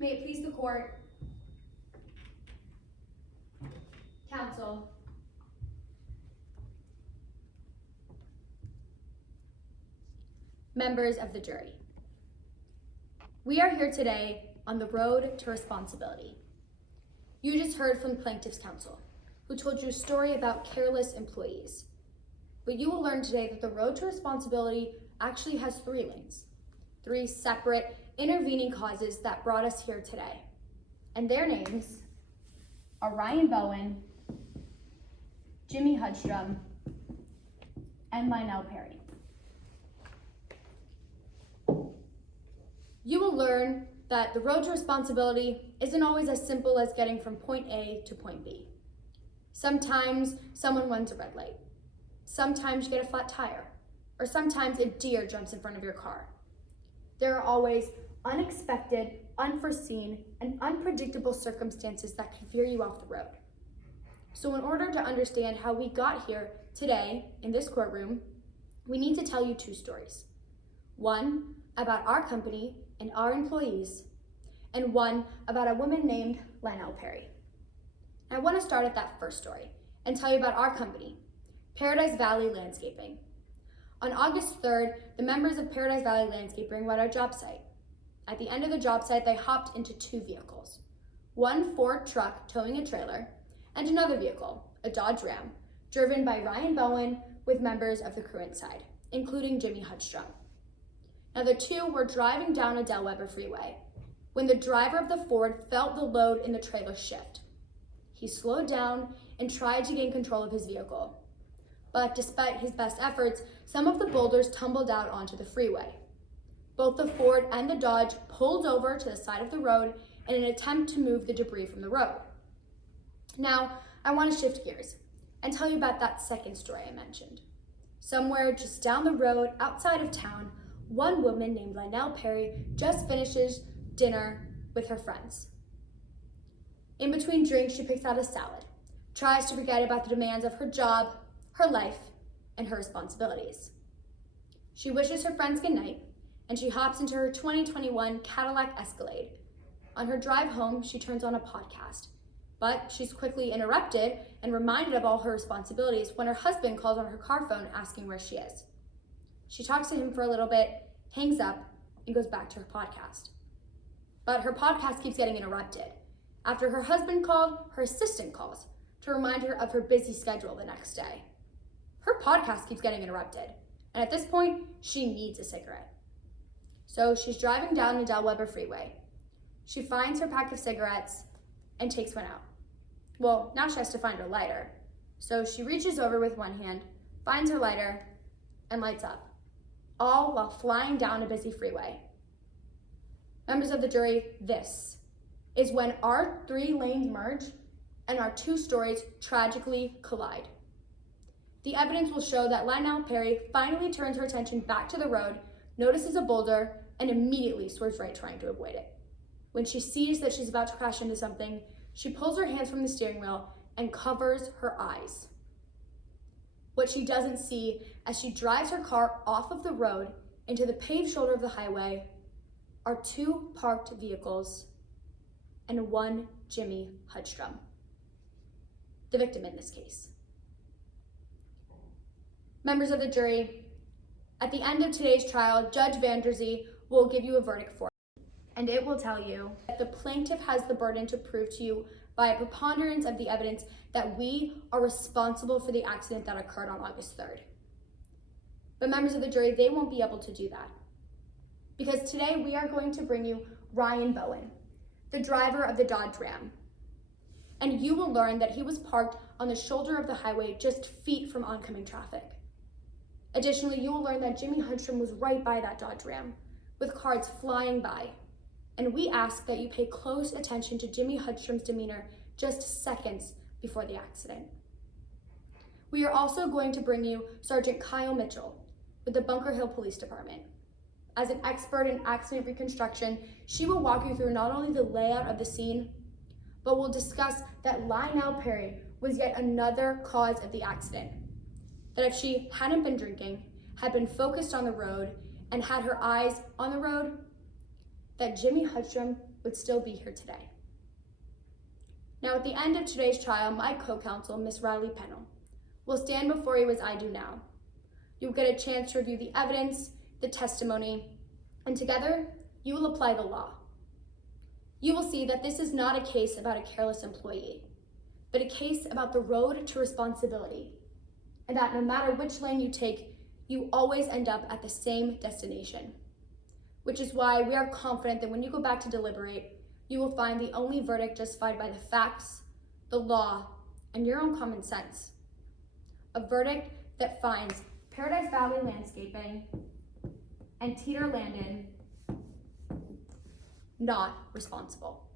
May it please the court, counsel, members of the jury. We are here today on the road to responsibility. You just heard from plaintiff's counsel, who told you a story about careless employees. But you will learn today that the road to responsibility actually has 3 lanes, 3 separate intervening causes that brought us here today. And their names are Ryan Bowen, Jimmy Hudstrom, and Lionel Perry. You will learn that the road to responsibility isn't always as simple as getting from point A to point B. Sometimes someone runs a red light. Sometimes you get a flat tire. Or sometimes a deer jumps in front of your car. There are always unexpected, unforeseen, and unpredictable circumstances that can veer you off the road. So in order to understand how we got here today in this courtroom, we need to tell you 2 stories. One about our company and our employees, and one about a woman named Lionel Perry. I want to start at that first story and tell you about our company, Paradise Valley Landscaping. On August 3rd, the members of Paradise Valley Landscaping were at our job site. At the end of the job site, they hopped into 2 vehicles. One Ford truck towing a trailer, and another vehicle, a Dodge Ram, driven by Ryan Bowen with members of the crew inside, including Jimmy Hudstrom. Now the 2 were driving down a Del Weber freeway when the driver of the Ford felt the load in the trailer shift. He slowed down and tried to gain control of his vehicle. But despite his best efforts, some of the boulders tumbled out onto the freeway. Both the Ford and the Dodge pulled over to the side of the road in an attempt to move the debris from the road. Now, I want to shift gears and tell you about that second story I mentioned. Somewhere just down the road outside of town, one woman named Lionel Perry just finishes dinner with her friends. In between drinks, she picks out a salad, tries to forget about the demands of her job, her life, and her responsibilities. She wishes her friends good night, and she hops into her 2021 Cadillac Escalade. On her drive home, she turns on a podcast, but she's quickly interrupted and reminded of all her responsibilities when her husband calls on her car phone asking where she is. She talks to him for a little bit, hangs up, and goes back to her podcast. But her podcast keeps getting interrupted. After her husband called, her assistant calls to remind her of her busy schedule the next day. Her podcast keeps getting interrupted, and at this point, she needs a cigarette. So she's driving down the Del Weber freeway. She finds her pack of cigarettes and takes one out. Well, now she has to find her lighter. So she reaches over with one hand, finds her lighter, and lights up, all while flying down a busy freeway. Members of the jury, this is when our 3 lanes merge and our 2 stories tragically collide. The evidence will show that Lionel Perry finally turns her attention back to the road, notices a boulder, and immediately swerves right, trying to avoid it. When she sees that she's about to crash into something, she pulls her hands from the steering wheel and covers her eyes. What she doesn't see as she drives her car off of the road into the paved shoulder of the highway are 2 parked vehicles and 1 Jimmy Hudstrom, the victim in this case. Members of the jury, at the end of today's trial, Judge Vanderzee will give you a verdict for you, and it will tell you that the plaintiff has the burden to prove to you by a preponderance of the evidence that we are responsible for the accident that occurred on August 3rd. But members of the jury, they won't be able to do that. Because today we are going to bring you Ryan Bowen, the driver of the Dodge Ram. And you will learn that he was parked on the shoulder of the highway just feet from oncoming traffic. Additionally, you will learn that Jimmy Hudstrom was right by that Dodge Ram, with cars flying by. And we ask that you pay close attention to Jimmy Hudstrom's demeanor just seconds before the accident. We are also going to bring you Sergeant Kyle Mitchell with the Bunker Hill Police Department. As an expert in accident reconstruction, she will walk you through not only the layout of the scene, but will discuss that Lionel Perry was yet another cause of the accident. That if she hadn't been drinking, had been focused on the road, and had her eyes on the road, that Jimmy Hudstrom would still be here today. Now, at the end of today's trial, my co-counsel, Ms. Riley Pennell, will stand before you as I do now. You'll get a chance to review the evidence, the testimony, and together, you will apply the law. You will see that this is not a case about a careless employee, but a case about the road to responsibility, and that no matter which lane you take, you always end up at the same destination, which is why we are confident that when you go back to deliberate, you will find the only verdict justified by the facts, the law, and your own common sense. A verdict that finds Paradise Valley Landscaping and Teeter Landon not responsible.